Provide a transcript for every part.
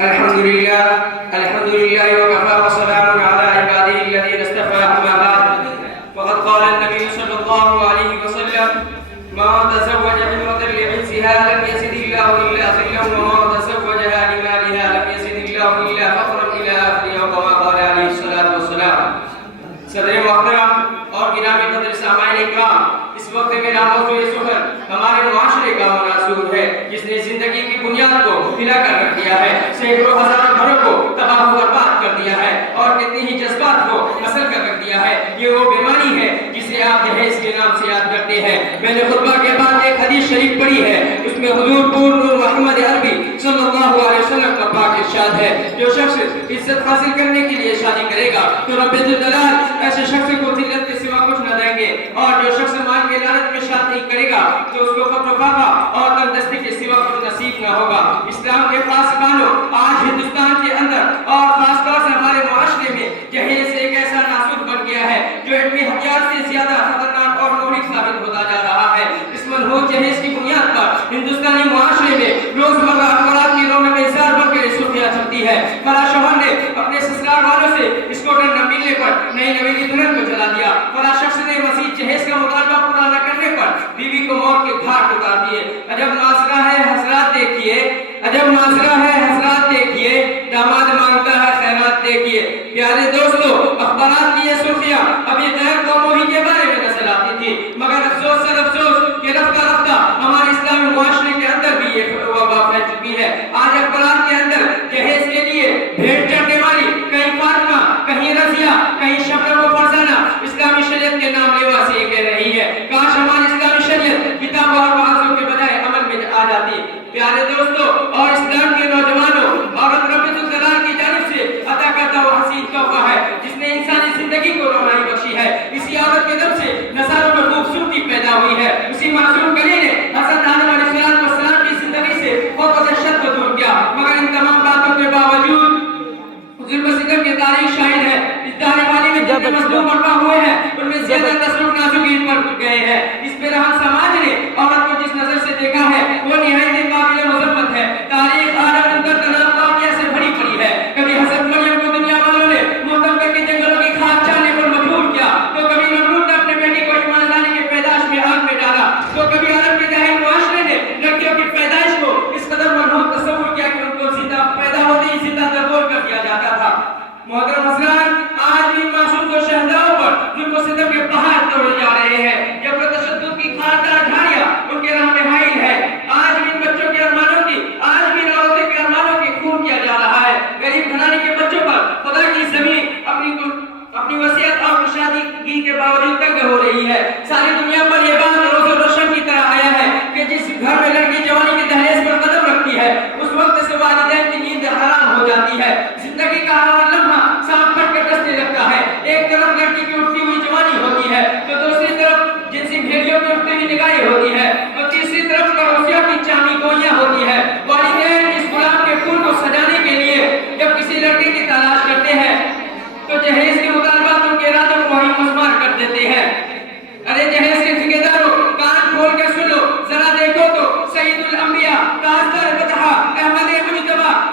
الحمد لله وكفى وسلام على عباده الذين اصطفى أما بعد فقد قال النبي صلى الله عليه وسلم ما تزوج بامرأة لعزها لم يزد الله إلا ذلا وما تزوجها لمالها لم يزد الله إلا فقرا إلى آخره أو كما قال عليه الصلاة والسلام. صدر محترم اور گرامی قدر سامعین اکرام، اس وقت میرا موضوع سخن ہمارے معاشرے کا مناسب ہے جس نے زندگی کی بنیاد کو ہلا کر رکھ دیا ہے، سینکڑوں ہزاروں گھروں کو تباہ و برباد کر دیا ہے اور کتنی ہی جذبات کو مسل کر رکھ دیا ہے. یہ وہ بیماری ہے جسے آپ جہیز کے نام سے یاد کرتے ہیں. میں نے خطبہ کے بعد ایک حدیث شریف پڑھی ہے، اس میں حضور پور نور محمد عربی صلی اللہ علیہ وسلم کا پاک ارشاد ہے جو شخص عزت حاصل کرنے کے لیے شادی کرے گا تو رب الجلال ایسے شخص کو ذلت کے سوا کچھ نہ دیں گے، اور جو شخص مال کے لالچ میں شادی نہیں کرے گا تو اس کو فقر و فاقہ اور تندرستی کے سوا کچھ نصیب نہ ہوگا. اسلام کے فاسقانوں آج ہندوستان کے اندر اور خاص طور سے ہمارے معاشرے میں جہیز ایک ایسا ناسور بن گیا ہے جو علمی ہتھیار سے زیادہ خطرناک اور مہلک ثابت ہوتا جا رہا ہے. اس منحوس جہیز کی بنیاد پر ہندوستانی معاشرے میں روزمرہ افراد کی رونق اظہار بن کے سرخیاں چلتی ہے. فلاں شوہر نے اپنے سسرال والوں سے اسکوٹر نہ ملنے پر نئی نویلی دلہن کو جلا دیا. فلاں شخص نے مزید جہیز کا مطالبہ پورا نہ کرنے پر بیوی کو موت کے گھاٹ اتار دیے. عجب معاشرہ ہے حضرات دیکھیے، عجب معاشرہ ہے حضرات دیکھیے، داماد مانگتا ہے خیرات دیکھیے. پیارے دوستو، اخبارات کی یہ سرخیاں ابھی غیر قوموں ہی کے بارے میں نظر آتی تھی، مگر افسوس سے افسوس کہ رفتہ رفتہ ہمارے اسلامی معاشرے کے اندر بھی یہ وبا پھیل چکی ہے. آج اخبارات کے اندر جہیز کے لیے بھیڑ چڑھنے والی کہیں فاطمہ، کہیں رضیہ، کہیں شبنم و فرزانہ اسلامی شریعت کے نام لیوا سے یہ کہہ رہی ہے. کاش ہماری اسلامی شریعت کتابوں اور وعظوں کے بجائے عمل میں آ جاتی. پیارے دوستو اور اسلام کے نوجوانوں، عورت رب الجلال کی جانب سے عطا کرتا وہ حسین تحفہ ہے جس نے انسانی زندگی کو رونائی بخشی ہے. اسی عورت کے دم سے نسلوں میں خوبصورتی پیدا ہوئی ہے. اسی معصوم کلی نے حضرت آدم علیہ السلام کی زندگی سے خوف و دہشت کو دور کیا، مگر ان تمام باتوں کے باوجود ظلم و ستم کی تاریخ شاہد ہے. اس دہانے والی میں جتنے مظلوم برپا ہوئے ہیں ان میں زیادہ تسلق نازکین پر گئے ہیں. اس پہ رہن سماج نے عورت کو جس نظر سے دیکھا ہے وہ نہایت قابل مذمت ہے. تاریخ عالم اندر تناظر واقعہ سے بھری پڑی ہے. کبھی حضرت مریم کو دنیا والوں نے محتم کر کے جنگلوں کی کھاد چاہنے پر مجبور کیا، تو کبھی نمرود نے اپنے بیٹی کو ایمان لانے کے پیدائش میں آگ میں ڈالا، تو کبھی عرب کے جاہل معاشرے نے لڑکیوں کی پیدائش کو اس قدر منحوس تصور کیا کہ ان کو زندہ پیدا ہوتے ہی زندہ درگور کر دیا جاتا تھا. محترم حضرات، آج بھی معصوم کو شہداؤں پر ظلم و ستم کے پہاڑ توڑے جا رہے ہیں جبکہ تشدد کی خاردار جھاڑیاں ان کے راہ میں حائل ہے. آج بھی ان بچوں کے ارمانوں کی، آج بھی ان عورتوں کے ارمانوں کی خون کیا جا رہا ہے. غریب گھرانے کے بچوں پر خدا کی زمین اپنی وصیت اور کشادگی کے باوجود تنگ ہو رہی ہے. ساری دنیا پر یہ بات روز روشن کی طرح آیا ہے کہ جس گھر میں لڑکی جوانی کے دہلیز پر قدم رکھتی ہے اس وقت سے والدین کی نیند حرام ہو جاتی ہے. زندگی کا ہر لمحہ سانپ پھٹ کر ڈسنے لگتا ہے. ایک طرف لڑکی کی اٹھتی ہوئی جوانی ہوتی ہے تو دوسری طرف جنسی بھیڑیوں کی اٹھتی ہوئی نگاہیں ہوتی ہے اور تیسری طرف کروسیوں کی چاندی گوئیاں ہوتی ہے. والدین اس گلاب کے پھول کو سجانے کے لیے جب کسی لڑکی کی تلاش کرتے ہیں تو جہیز کے مطالبات ان کے ارادوں کو وہیں مسمار کر دیتے ہیں. ارے جہیز کے ٹھیکیداروں، کان کھول کر سنو، ذرا دیکھو تو سید الانبیاء تاجدار بطحہ احمد مجتبی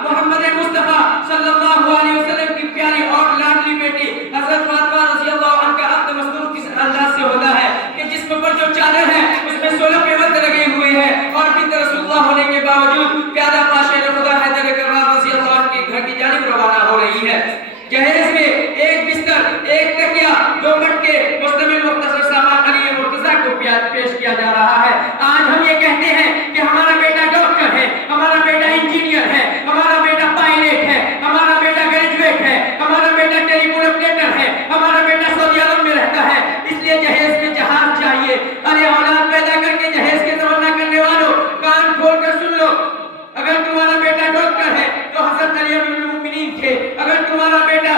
محمد مصطفیٰ صلی اللہ علیہ وسلم کی پیاری اور لاڈلی بیٹی حضرت فاطمہ رضی اللہ عنہ کا عقد مذکور کس انداز سے ہوتا ہے کہ جسم پر جو چادر ہے اس میں 16 پیوند لگے ہوئے ہیں اور بنت رسول اللہ ہونے کے باوجود پیادہ پاشے خدا حیدر کرار رضی اللہ عنہ کے گھر کی جانب روانہ ہو رہی ہے. جہیز میں ایک بستر، ایک تکیہ، 2 مٹکے مشتمل مختصر سامان علی مرتضیٰ کو پیش کیا جا رہا ہے. آج ہم یہ کہتے ہیں کہ ہمارا بیٹا ڈاکٹر ہے، ہمارا بیٹا انجینئر ہے، ہمارا بیٹا پائلٹ ہے، ہمارا بیٹا گریجویٹ ہے، ہمارا بیٹا ٹیلی فون آپریٹر ہے، ہمارا بیٹا سعودی عرب میں رہتا ہے، اس لیے جہیز میں جہاز چاہیے. ارے اولاد پیدا کر کے جہیز کے تمنا کرنے والوں، کان کھول کر سن لو. اگر تمہارا بیٹا ڈاکٹر ہے تو حضرت علی امیر المؤمنین تھے. اگر تمہارا بیٹا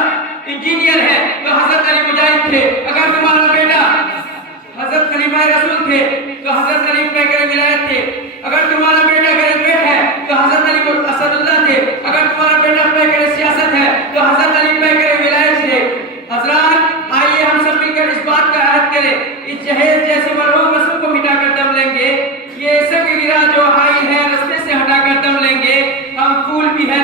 انجینئر ہے تو حضرت علی مجاہد تھے. اگر تمہارا بیٹا حضرت خلیفہ رسول تھے تو حضرت علی پیکر ولایت تھے. اگر تمہارا بیٹا گریجویٹ ہے تو حضرت علی اسد اللہ تھے. اگر تمہارا بیٹا پیکر سیاست ہے تو حضرت علی پیکر ولایت تھے. حضرات، آئیے ہم سب مل کر اس بات کا عہد کریں، اس جہیز جیسے مرحوم نسل کو مٹا کر دم لیں گے. یہ سب گرا جو حائل ہے رستے سے ہٹا کر دم لیں بھی ہے،